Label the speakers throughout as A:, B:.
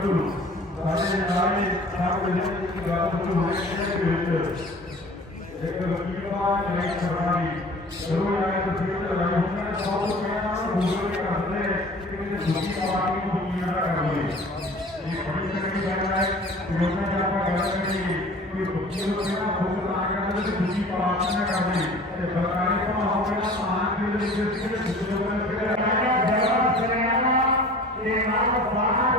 A: ਸਾਡੇ ਨਾਲ ਸਭ ਜਿਹੜੇ ਇੱਕ ਗੱਲ ਨੂੰ ਹੋਣੇ ਦੇ ਵਿੱਚ ਇੱਕ ਵਕੀਲਾਂ ਨੇ ਖਬਰਾਂ ਸ਼ੁਰੂ ਆਇਆ ਤਾਂ ਫਿਰ ਤਾਂ ਲਾਇਆ ਹੁੰਦਾ ਹੈ ਸਭ ਤੋਂ ਪਹਿਲਾਂ ਉਹ ਕਰਦੇ ਕਿ ਦੂਜੀ ਪਾਰਟੀ ਨੂੰ ਦੁਨੀਆ ਦਾ ਕਰਦੇ ਇਹ ਬੜੀ ਤਕੜੀ ਗੱਲ ਹੈ ਕਿ ਉਹਨਾਂ ਦਾ ਆਪਾਂ ਗੱਲ ਕਰੀਏ ਕਿ ਵਕੀਲ ਨੂੰ ਪਹਿਲਾਂ ਖੁਦ ਨਾ ਕਰਦੇ ਤੇ ਦੂਜੀ ਪਾਰਟੀ ਨਾ ਕਰਦੇ ਤੇ ਸਰਕਾਰੀ ਕੰਮ ਹੋਵੇ ਤਾਂ ਆਮ ਦੇ ਵਿੱਚ ਜਿਹੜੇ ਦੂਜੇ ਲੋਕਾਂ ਨੂੰ ਫਿਰ ਜਵਾਬ ਸਰਿਆਵਾ ਇਹ ਨਾਮ ਬਾਹਰ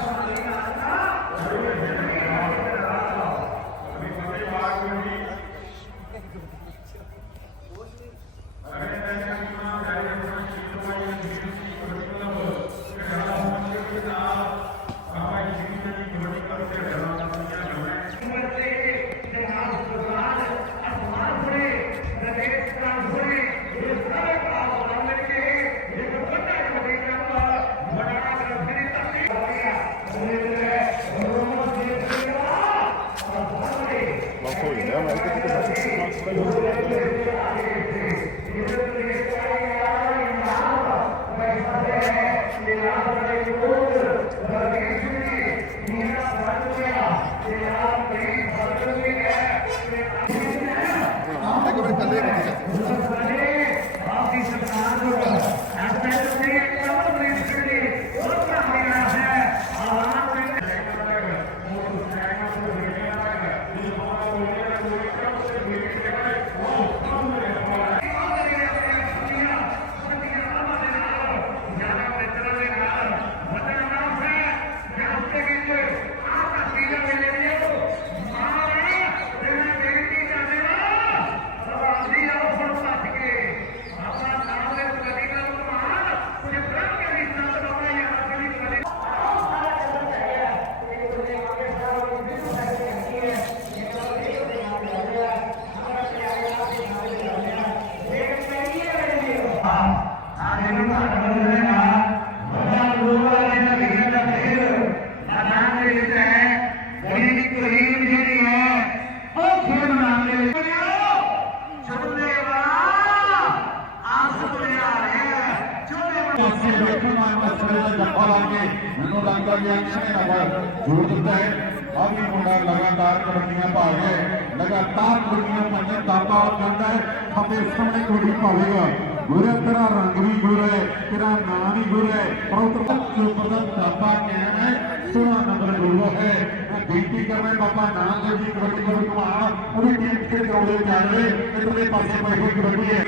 B: ਕਬੱਡੀਆਂ ਪਾ ਰਿਹਾ ਹੈ। ਲਗਾਤਾਰ ਕਬੱਡੀਆਂ ਪਾਈਆਂ ਦਾਤਾ ਕਹਿੰਦਾ ਹੈ, ਫਤਿਹ ਸਾਹਮਣੇ ਕਬੱਡੀ ਪਾਵੇਗਾ ਗੁਰੇ ਤੇਰਾ ਰੰਗ ਵੀ ਗੁਰੇ ਹੈ, ਤੇਰਾ ਨਾਂ ਵੀ ਗੁਰੇ ਹੈ। ਪਰ ਉਹ ਤਾਂ ਚੋਪਰ ਦਾ ਦਾਤਾ ਕਹਿਣ ਹੈ 16 ਨੰਬਰ ਗੁਰੂ ਹੈ। ਮੈਂ ਬੇਨਤੀ ਕਰਨਾ ਬਾਬਾ ਨਾਮਦੇਵ ਜੀ, ਕਬੱਡੀ ਕੋਲ ਘੁਮਾਣ ਉਹਦੀ ਟੀਮ ਕੇ ਜੋੜੇ ਚੱਲ ਰਹੇ ਇਧਰਲੇ ਪਾਸੇ ਪਈ ਹੋਈ ਕਬੱਡੀ ਹੈ।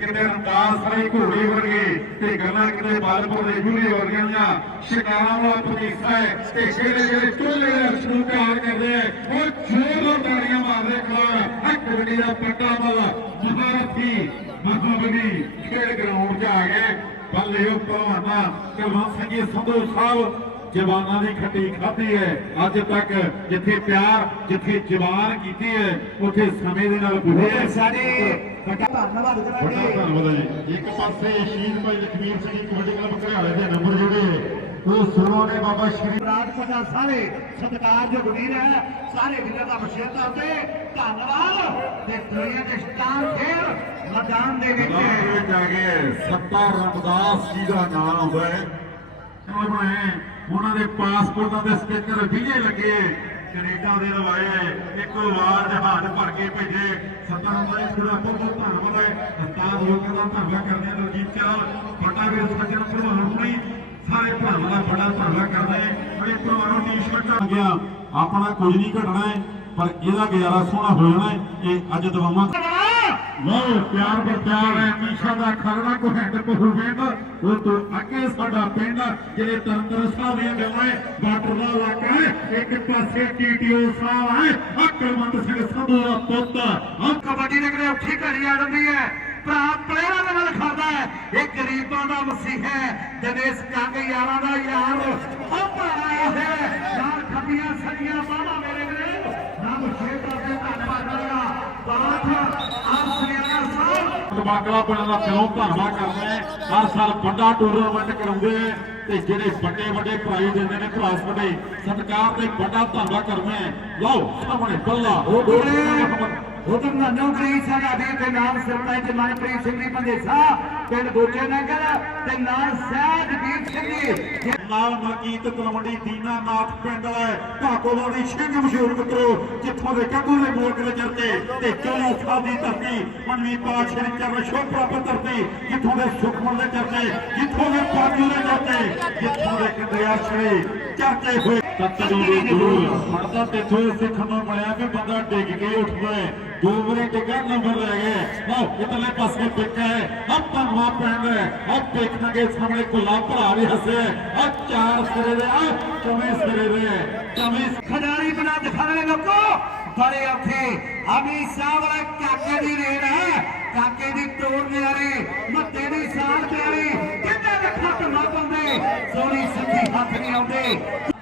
B: ਕਿਤੇ ਰਮਦਾਸ ਵਾਲੇ ਘੋੜੇ ਵਰਗੇ। ਤੇ ਗੱਲਾਂ ਕਿਤੇ ਬਾਲਪੁਰ ਦੇ ਜੁਲੇ ਵਰਗੀਆਂ ਸ਼ਿਕਾਰਾਂ ਵਾਲਾ ਪਤੀਸਾ ਹੈ ਤੇ ਜਿਹੜੇ ਜਿਹੜੇ ਚੋਲੇ ਸ਼ੁਰੂ ਪਿਆਰ ਕਰਦੇ ਆ, ਉਹ ਜ਼ੋਰ ਤਾੜੀਆਂ ਮਾਰਦੇ ਖਿਲਾੜ ਆ ਕਬੱਡੀ ਦਾ ਪੱਟਾ ਵਾਲਾ ਮਹਾਰਥੀ ਮਹਾਬਲੀ ਖੇਡ ਗਰਾਊਂਡ 'ਚ ਆ ਗਏ ਬੱਲੇ ਉਹ ਪਹਿਲਵਾਨਾ ਕੁਲਵੰਤ ਸਿੰਘ ਜੀ ਸੰਧੂ ਸਾਹਿਬ, ਜਵਾਨਾਂ ਦੀ ਖੱਟੀ ਖਾਧੀ ਹੈ। ਅੱਜ ਤੱਕ ਜਿੱਥੇ ਪਿਆਰ, ਜਿੱਥੇ ਜਵਾਨ ਕੀਤੀ ਹੈ, ਉੱਥੇ ਸਮੇਂ ਦੇ ਨਾਲ ਬੁਝੇ
C: ਸਾਡੇ
B: ਵੱਡਾ
C: ਧੰਨਵਾਦ
B: ਵੱਡਾ
C: ਕਰਾਂਗੇ
B: ਧੰਨਵਾਦ ਹੈ ਜੀ। ਇੱਕ ਪਾਸੇ ਸ਼ਹੀਦ ਭਾਈ ਲਖਵੀਰ ਸਿੰਘ ਜੀ ਕਬੱਡੀ ਕਲੱਬ ਘਰਿਆਲੇ ਦੇ ਨੰਬਰ ਜਿਹੜੇ ਉਹ ਸੁਣੋ ਨੇ ਬਾਬਾ ਸ਼੍ਰੀ
C: ਰਾਜਪਾਲ ਸਾਰੇ ਸਤਿਕਾਰਯੋਗ ਵੀਰ ਹੈ ਸਾਰੇ ਵੀਰਾਂ ਦਾ ਵਿਸ਼ੇਸ਼ ਤੇ ਧੰਨਵਾਦ। ਤੇ ਦੁਨੀਆ ਦੇ ਸਟਾਰ ਖੇਡ ਮੈਦਾਨ ਦੇ ਵਿੱਚ।
B: ਵਿੱਚ ਆ ਗਏ ਸੱਤਾ ਰਮਦਾਸ ਜੀ ਦਾ ਨਾਮ ਆਉਂਦਾ ਹੈ ਉਹਨਾਂ ਦੇ ਪਾਸਪੋਰਟਾਂ ਦੇ ਸਟicker ਵਿਜੇ ਲੱਗੇ। ਕੈਨੇਡਾ ਦੇ ਲਵਾਏ ਇੱਕ ਵਾਰ ਜਹਾਜ਼ ਭਰ ਕੇ ਭੇਜੇ। ਸੱਤਾ ਰਮਦਾਸ ਜੀ ਦਾ ਧੰਨਵਾਦ ਹੈ। ਉਸਤਾਦ ਲੋਕਾਂ ਦਾ ਧੰਨਵਾਦ ਕਰਦੇ ਹਾਂ ਦਲਜੀਤ ਚਾਲ ਵੱਡਾ ਵੀਰ ਸੱਜਣ ਭਲਵਾਨ ਹੁਣੀ। ਸਾਰੇ ਭਰਾਵਾਂ ਦਾ ਬੜਾ ਧੰਨਵਾਦ ਕਰਦੇ ਬੜੇ ਭਰਾਵਾਂ ਨੂੰ ਟੀ-ਸ਼ਰਟ ਆ ਗਿਆ। ਆਪਣਾ ਕੁਝ ਨਹੀਂ ਘਟਣਾ ਹੈ, ਪਰ ਇਹਦਾ ਗੁਜ਼ਾਰਾ ਸੋਹਣਾ ਹੋ ਜਾਣਾ ਹੈ। ਇਹ ਅੱਜ ਦਵਾਵਾਂ ਵਾਹ ਪਿਆਰ ਦਾ ਪਿਆਰ ਹੈ, ਮੀਸ਼ਾ ਦਾ ਖਰੜਾ ਕੋ ਹੈਂਡ ਪਹੂ ਪਿੰਡ ਉਹ ਤੋਂ ਅੱਗੇ ਸਾਡਾ ਪਿੰਡ ਜਿਹੜੇ ਤਰਨਤਰ ਸਾਹਿਬ ਦੀਆਂ ਗੱਲਾਂ ਬਾਰਡਰ ਦਾ ਇਲਾਕਾ ਹੈ, ਇੱਕ ਪਾਸੇ ਟੀਟੀਓ ਸਾਹਿਬ ਹੈ ਅਕਰਮੰਤ ਸਿੰਘ ਸੰਧੂ ਦਾ ਪੁੱਤ ਆ।
C: ਕਬੱਡੀ ਦੇ ਕਿਤੇ ਉੱਠੀ ਘੜੀ ਆ ਜਾਂਦੀ ਹੈ? ਭਰਾ ਪਲੇਅਰਾਂ ਦੇ ਨਾਲ ਖੜਦਾ ਹੈ। ਇਹ ਗਰੀਬਾਂ ਦਾ ਮਸੀਹ ਹੈ, ਦਿਨੇਸ਼ ਜੰਗ ਯਾਰਾਂ ਦਾ ਯਾਰ। ਉਹ ਭਰਾ ਆਇਆ ਹੈ, ਨਾਲ ਖੱਬੀਆਂ ਸੜੀਆਂ ਬਾਹਾਂ ਮੇਰੇ ਵੀਰੇ ਰੱਬ ਸ਼ੇਰ ਦਾ ਧੰਨਵਾਦ ਕਰੇਗਾ
A: ਬਾਠ ਆਸਰੀਆ ਸਾਹਿਬ
B: ਪਿੰਡ ਦਾ ਪਿਓ ਧੰਨਵਾਦ ਕਰਦੇ ਹਾਂ ਹਰ ਸਾਲ ਵੱਡਾ ਟੂਰਨਾਮੈਂਟ ਕਰਾਉਂਦੇ ਹੈ ਤੇ ਜਿਹੜੇ ਵੱਡੇ ਵੱਡੇ ਪ੍ਰਾਈਜ਼ ਦਿੰਦੇ ਨੇ ਭਰਾਸ ਵੱਡੇ ਸਤਿਕਾਰ ਤੇ ਵੱਡਾ ਧੰਨਵਾਦ ਕਰਦੇ ਹਾਂ ਲਓ ਸਾਹਮਣੇ ਬੱਲਾ।
A: ਉਧਰ ਨਾਨੋ ਗਰੀ ਸਾਡਾ ਵੀਰ ਦੇ ਨਾਮ ਸਰਪੰਚ ਮਨਪ੍ਰੀਤ ਸਿੰਘ ਜੀ ਪੰਦੇਸਾ ਪਿੰਡ ਗੋਚੇ ਨਗਰ ਤੇ ਨਾਲ ਸਹਿਜ ਸਿੰਘ ਜੀ।
B: ਨਾਲ ਮਲਕੀਤ ਤਲਵੰਡੀ ਦੀਨਾਨਾਥ ਪਿੰਡ ਵਾਲਾ ਭਾਗੋਵਾਲੀ ਸਿੰਘ ਮਸ਼ਹੂਰ ਮਿੱਤਰੋ ਜਿੱਥੋਂ ਦੇ ਕੱਗੂ ਦੇ ਮੋਰਕ ਦੇ ਚਰਚੇ ਤੇ ਚੌਲਾ ਸਾਹਿਬ ਦੀ ਧਰਤੀ ਮਨਵੀ ਪਾਤਸ਼ਾਹ ਚਰਨ ਛੋਹ ਪ੍ਰਾਪਤ ਧਰਤੀ, ਜਿੱਥੋਂ ਦੇ ਸੁਖਮਨ ਦੇ ਚਰਚੇ, ਜਿੱਥੋਂ ਦੇ ਪਾਜੂ ਦੇ ਚਰਚੇ ਜਿੱਥੋਂ ਦੇ ਕੰਦਿਆ ਸ਼੍ਰੀ ਚਰਚੇ ਹੋਏ ਤਤੜੀ ਦੇ ਗੁਰੂ ਮਰਦਾ ਤੇਥੋਂ ਇਹ ਸਿੱਖਣ ਨੂੰ ਮਿਲਿਆ ਵੀ ਬੰਦਾ ਡਿੱਗ ਕੇ ਉੱਠਦਾ ਹੈ ਦੋ ਵਾਰੀ ਡਿੱਗਾ ਨੰਬਰ ਲੈ ਗਏ ਲਓ ਇਤਲੇ ਪਾਸੇ ਪਿੱਕਾ ਹੈ ਆਪਾਂ ਮਾ ਪਿੰਡ ਹੈ ਆ ਦੇਖਣਗੇ ਸਾਹਮਣੇ ਕੁੱਲਾ ਭਰਾ ਵੀ ਹੱਸੇ ਆ ਚਾਰ ਸਿਰੇ ਦੇ ਆ ਚੌਵੇਂ ਸਿਰੇ ਦੇ ਚੌਵੇਂ
A: ਖਿਡਾਰੀ ਬਣਾ ਦਿਖਾਣੇ ਲੋਕੋ ਬੜੇ ਔਖੇ ਅਮੀ ਸ਼ਾਹ ਵਾਲੇ ਕਾਕੇ ਦੀ ਰੇਡ ਹੈ ਕਾਕੇ ਦੀ ਤੋੜ ਨਿਆਰੀ ਮੱਤੇ ਦੀ ਸਾਲ ਪਿਆਰੀ ਕਿੰਨੇ ਦੇ ਖੱਟ ਨਾ ਪਾਉਂਦੇ ਸੋਹਣੀ ਸਿੱਧੀ ਹੱਥ ਨਹੀਂ ਆਉਂਦੇ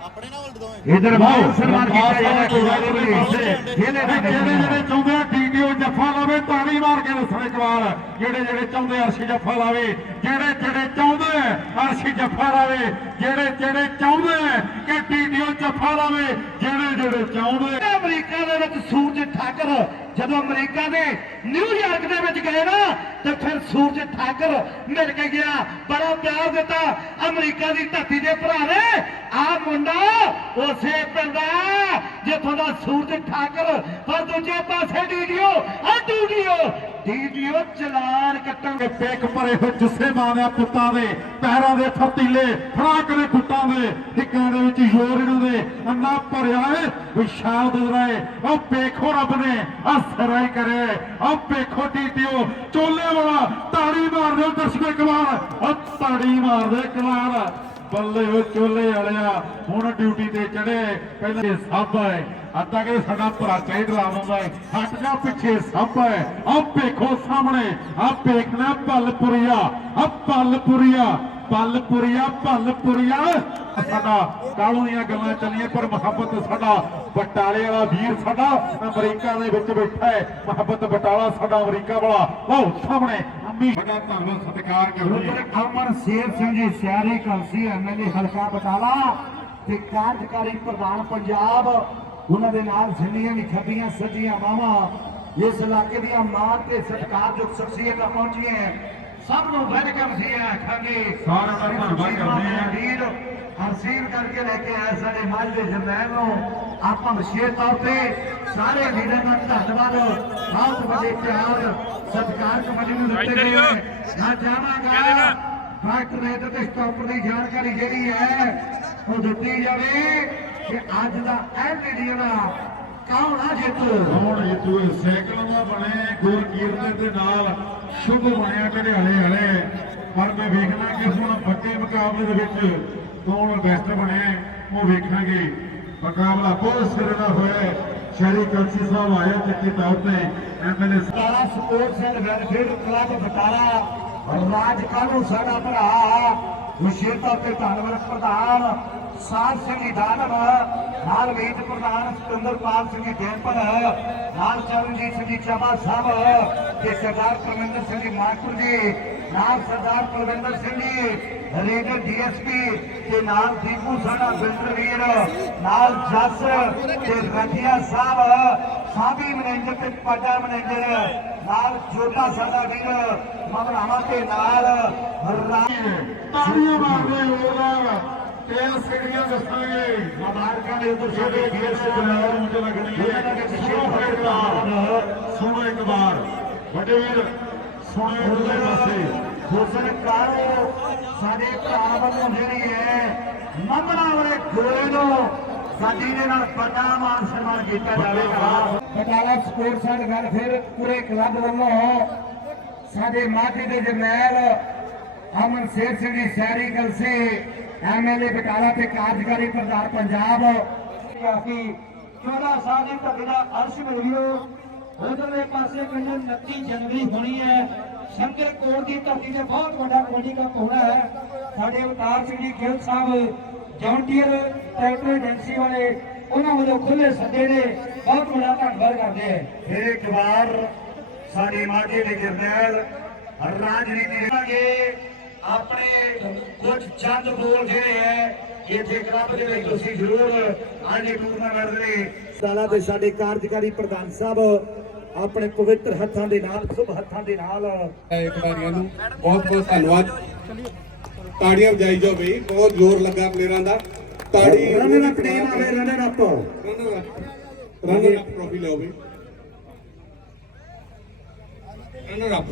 D: ਆਪਣੇ ਨਾਲ ਉਲਟ ਦੋਵੇਂ
A: ਇਧਰ ਬਹੁਤ ਸਨਮਾਨ ਕੀਤਾ ਜਾਂਦਾ ਖਿਡਾਰੀ ਦੇ ਪਾਸੇ
B: ਜਿਹੜੇ ਜਿਹੜੇ ਜਿਹੜੇ ਚਾਹੁੰਦੇ ਆ ਡੀਡੀਓ ਜੱਫਾ ਲਾਵੇ ਤਾੜੀ ਮਾਰ ਕੇ ਦੱਸਣ ਇੱਕ ਵਾਰ। ਜਿਹੜੇ ਜਿਹੜੇ ਚਾਹੁੰਦੇ ਅਰਸ਼ੀ ਜੱਫਾ ਲਾਵੇ ਜਿਹੜੇ ਜਿਹੜੇ ਚਾਹੁੰਦੇ ਅਰਸ਼ੀ ਜੱਫਾ ਲਾਵੇ ਜਿਹੜੇ ਜਿਹੜੇ ਚਾਹੁੰਦੇ ਕਿ ਡੀਡੀਓ ਜੱਫਾ ਲਾਵੇ ਜਿਹੜੇ ਜਿਹੜੇ ਚਾਹੁੰਦੇ
A: ਅਮਰੀਕਾ ਦੇ ਵਿੱਚ ਸੂਰਜ ਠਾਕਰ ਜਦੋਂ ਅਮਰੀਕਾ ਦੇ ਨਿਊਯਾਰਕ ਦੇ ਵਿੱਚ ਗਏ ਨਾ, ਤੇ ਫਿਰ ਸੂਰਜ ਠਾਕਰ ਮਿਲ ਕੇ ਗਿਆ, ਬੜਾ ਪਿਆਰ ਦਿੱਤਾ। ਅਮਰੀਕਾ ਦੀ ਧਰਤੀ ਦੇ ਭਰਾ ਨੇ। ਆ ਮੁੰਡਾ ਉਸੇ ਪਿੰਡ ਦਾ, ਜਿੱਥੋਂ ਦਾ ਸੂਰਜ ਠਾਕਰ। ਪਰ ਦੂਜੇ ਪਾਸੇ ਡੀਡੀਓ ਆ ਡੀਡੀਓ ਡੀਡੀਓ ਚਲਾਨ ਕੱਟਾਂਗੇ,
B: ਪੇਕ ਭਰੇ ਹੋਏ ਜੁੱਸੇ ਮਾਰਿਆ ਪੁੱਤਾਂ ਦੇ ਪੈਰਾਂ ਦੇ ਫਰਤੀਲੇ ਫਰਾਕ ਦੇ ਗੁੱਟਾਂ ਦੇ ਹਿੱਕਾਂ ਦੇ ਵਿੱਚ ਜ਼ੋਰ ਇਹਨਾਂ ਦੇ ਅੰਨਾ ਭਰਿਆ ਏ ਵਿਸ਼ਾਲ ਦੁਰਾਏ ਉਹ ਪੇਖੋ ਰੱਬ ਨੇ ਆ ਕਰੇ ਉਹ ਪੇਖੋ ਟੀਟਿਓ, ਚੋਲੇ ਵਾਲਾ ਤਾੜੀ ਮਾਰਦੇ ਦਰਸ਼ਕ ਇੱਕ ਵਾਰ ਉਹ ਤਾੜੀ ਮਾਰਦੇ ਕਮਾਲ। ਬੱਲੇ ਉਹ ਚੋਲੇ ਵਾਲਿਆ, ਹੁਣ ਡਿਊਟੀ ਤੇ ਚੜੇ, ਪਹਿਲਾਂ ਇਹ ਸਭ ਹੈ ਅੱਧਾ ਕਿ ਸਾਡਾ ਭਰਾ ਚਾਹੀ ਡਰਾਉਂਦਾ ਹੈ ਹਟ ਜਾ ਪਿੱਛੇ ਸਭ ਹੈ। ਆ ਵੇਖੋ ਸਾਹਮਣੇ ਆ ਵੇਖਣਾ ਪਲਪੁਰੀਆ ਆ ਪਲਪੁਰੀਆ ਪਲਪੁਰੀਆ ਪਲਪੁਰੀਆ ਸਾਡਾ ਕਾਲੂ ਦੀਆਂ ਗੱਲਾਂ ਚੱਲੀਆਂ ਪਰ ਮੁਹੱਬਤ ਸਾਡਾ ਬਟਾਲੇ ਵਾਲਾ ਵੀਰ ਸਾਡਾ ਅਮਰੀਕਾ ਦੇ ਵਿੱਚ ਬੈਠਾ ਹੈ। ਮੁਹੱਬਤ ਬਟਾਲਾ ਸਾਡਾ ਅਮਰੀਕਾ ਵਾਲਾ। ਉਹ ਸਾਹਮਣੇ ਅੰਮੀ ਸਾਡਾ ਧੰਨਵਾਦ ਸਤਿਕਾਰ ਕਰਦੇ ਹਾਂ
A: ਅਮਰ ਸ਼ੇਰ ਸਿੰਘ ਜੀ ਸਿਆਰੀ ਕਲਸੀ ਐਮਐਲਏ ਹਲਕਾ ਬਟਾਲਾ। ਤੇ ਕਾਰਜਕਾਰੀ ਪ੍ਰਧਾਨ ਪੰਜਾਬ ਉਹਨਾਂ ਦੇ ਨਾਲ ਜਿੰਨੀਆਂ ਵੀ ਖੱਬੀਆਂ ਸੱਜੀਆਂ ਮਾਵਾਂ ਇਸ ਇਲਾਕੇ ਦੀਆਂ ਮਾਣ ਤੇ ਸਤਿਕਾਰਯੋਗ ਸ਼ਖਸੀਅਤਾਂ ਪਹੁੰਚੀਆਂ ਹੈ। ਸਭ ਨੂੰ ਵੈਲਕਮ ਸੀ ਆਖਾਂਗੇ
B: ਸਾਰਿਆਂ ਦਾ ਧੰਨਵਾਦ ਕਰਦੇ ਹਾਂ।
A: ਵੀਰ ਹਰਸੀਨ ਕਰਕੇ ਲੈ ਕੇ ਆਏ ਸਾਡੇ ਮਾਝ ਦੇ ਜਰਨੈਲ ਨੂੰ। ਆਪਾਂ ਵਿਸ਼ੇਸ਼ ਤੌਰ ਤੇ ਸਾਰੇ ਵੀਰਾਂ ਦਾ ਧੰਨਵਾਦ ਬਹੁਤ ਵੱਡੇ ਪਿਆਰ ਸਤਿਕਾਰ ਕਮੇਟੀ ਨੂੰ ਦਿੱਤੇ ਗਏ ਨਾ। ਜਾਵਾਂਗਾ ਰੇਦਰ ਤੇ ਸਟਾਪਰ ਦੀ ਜਾਣਕਾਰੀ ਜਿਹੜੀ ਹੈ ਉਹ ਦਿੱਤੀ ਜਾਵੇ। ਕਿ ਅੱਜ ਦਾ ਐਲਈਡੀ ਦਾ ਕੌਣ ਆ ਜੇਤੂ?
B: ਹੁਣ ਇਹ ਤੂੰ ਸਾਈਕਲਾਂ ਦਾ ਬਣੇ ਗੁਰਕੀਰਤ ਦੇ ਨਾਲ ਸ਼ੁਭ ਬਣਿਆ ਢੜਿਆਲੇ ਵਾਲੇ ਪਰ ਮੈਂ ਵੇਖਣਾ ਕਿ ਹੁਣ ਵੱਡੇ ਮੁਕਾਬਲੇ ਦੇ ਵਿੱਚ ਕੌਣ ਬੈਸਟ ਬਣਿਆ ਉਹ ਵੇਖਾਂਗੇ। ਮੁਕਾਬਲਾ ਬਹੁਤ ਸਿਰੇ ਦਾ ਹੋਇਆ। ਸ਼ਹਿਰੀ ਕਲਸੀ ਸਾਹਿਬ ਆਏ ਚੱਕੀ ਤੌਰ ਤੇ। MLA
A: Batala sports and welfare club Batala. Raj Kalu ਸਾਡਾ ਭਰਾ? ਵਿਸ਼ੇਸ਼ ਤੌਰ ਤੇ ਧੰਨਵਾਦ ਪ੍ਰਧਾਨ। ਸਾਧ ਸਿੰਘ ਜੀ ਦਾਨਵ ਨਾਲ ਮੀਤ ਪ੍ਰਧਾਨ ਸਤਿੰਦਰਪਾਲ ਸਿੰਘ ਜੀ ਦੇਨਪਲ ਨਾਲ ਚਰਨਜੀਤ ਸਿੰਘ ਜੀ ਚਾਬਾ ਸਾਹਿਬ ਤੇ ਸਰਦਾਰ ਪਰਮਿੰਦਰ ਸਿੰਘ ਜੀ ਮਾਨਪੁਰ ਜੀ, ਨਾਲ ਸਰਦਾਰ ਕੁਲਵਿੰਦਰ ਸਿੰਘ ਜੀ ਰੀਡਰ ਡੀਐਸਪੀ ਤੇ ਨਾਲ ਦੀਪੂ ਸਾਡਾ ਬਿੰਦਰ ਵੀਰ, ਨਾਲ ਜੱਸ ਤੇ ਰਖੀਆ ਸਾਹਿਬ, ਸਾਬੀ ਮੈਨੇਜਰ ਤੇ ਪਾਡਾ ਮੈਨੇਜਰ, ਨਾਲ ਜੋਤਾ ਸਾਡਾ ਵੀਰ ਮਗਰਾਵਾ ਤੇ ਨਾਲ ਰਾ-
B: ਮਾਰਦੇ ਹੋਰਾਂ ਤੇਲ ਸਿੜੀਆਂ ਦੱਸਾਂਗੇ।
A: ਮੁਬਾਰਕਾਂ ਦੇ ਉਧਰ
B: ਜਿਹੜੇ
A: ਸਾਡੇ
B: ਗੇਸ ਜਨਾਬ ਮੁੰਡੇ ਲੱਗਣੀ ਹੈ ਸੁਣੋ ਇੱਕ ਵਾਰ ਸੁਣੋ ਇੱਕ ਵਾਰ। ਵੱਡੇ ਵੀਰ ਸੁਣੋ ਉਹਦੇ ਪਾਸੇ
A: ਹੁਸਨ ਕਾਰੋ ਸਾਡੇ ਭਰਾ ਵੱਲੋਂ ਜਿਹੜੀ ਹੈ ਮੰਗਣਾ ਵਾਲੇ ਗੋਲੇ ਨੂੰ ਗੱਡੀ ਦੇ ਨਾਲ ਵੱਡਾ ਮਾਨ ਸਨਮਾਨ ਕੀਤਾ ਜਾਵੇਗਾ। ਬਟਾਲਾ ਸਪੋਰਟਸ ਐਂਡ ਵੈਲਫੇਅਰ ਪੂਰੇ ਕਲੱਬ ਵੱਲੋਂ ਸਾਡੇ ਮਾਝੇ ਦੇ ਜਰਨੈਲ ਅਮਨ ਸ਼ੇਰ ਸਿੰਘ ਜੀ, ਸ਼ਹਿਰੀ ਕਲਸੇ ਐਮਐਲਏ ਬਟਾਲਾ ਤੇ ਕਾਰਜਕਾਰੀ ਪ੍ਰਧਾਨ ਪੰਜਾਬ। ਕਾਫੀ 14 ਸਾਲ ਦੀ ਤੱਕ ਅਰਸ਼ ਮਿਲਿਓ ਉਧਰਲੇ ਪਾਸੇ ਪਿੰਡ 29 ਜਨਵਰੀ ਹੋਣੀ ਹੈ। ਸ਼ੰਕਰ ਕੋਟ ਦੀ ਧਰਤੀ ਤੇ ਬਹੁਤ ਵੱਡਾ ਕਬੱਡੀ ਕੱਪ ਹੋਣਾ ਹੈ। ਸਾਡੇ ਅਵਤਾਰ ਸਿੰਘ ਜੀ, ਗਿੱਲ ਸਾਹਿਬ ਜੌਂਟੀਅਰ ਟਰੈਕਟਰ ਏਜੰਸੀ ਵਾਲੇ, ਉਹਨਾਂ ਵੱਲੋਂ ਖੁੱਲੇ ਸੱਦੇ ਨੇ। ਬਹੁਤ ਬੜਾ ਧੰਨਵਾਦ ਕਰਦੇ ਹੈ। ਫਿਰ ਇੱਕ ਵਾਰ ਸਾਡੀ ਮਾਝੇ ਦੇ ਜਰਨੈਲ, ਰਾਜਨੀਤੀ ਦੇਵਾਂਗੇ ਆਪਣੇ ਕੁਝ ਚੰਦ ਬੋਲ ਜਿਹੜੇ ਹੈ ਇੱਥੇ ਕਲੱਬ ਦੇ ਵਿੱਚ ਤੁਸੀਂ ਜ਼ਰੂਰ ਅੱਜ ਇਹ ਟੂਰਨਾਮੈਂਟ ਦੇ ਸਾਲਾ ਤੇ ਸਾਡੇ ਕਾਰਜਕਾਰੀ ਪ੍ਰਧਾਨ ਸਾਹਿਬ ਆਪਣੇ ਪਵਿੱਤਰ ਹੱਥਾਂ ਦੇ ਨਾਲ ਸ਼ੁਭ ਹੱਥਾਂ ਦੇ ਨਾਲ।
D: ਖਿਡਾਰੀਆਂ ਨੂੰ ਬਹੁਤ ਬਹੁਤ ਧੰਨਵਾਦ। ਤਾੜੀਆਂ ਵਜਾਈ ਜਾਓ ਬਈ ਬਹੁਤ ਜ਼ੋਰ ਲੱਗਾ ਪਲੇਅਰਾਂ ਦਾ। ਤਾੜੀ
A: ਰਨਰ ਅਪ ਟੀਮ ਆਵੇ runner up
D: runner up runner up trophy ਲਿਓ ਬਈ। Runner up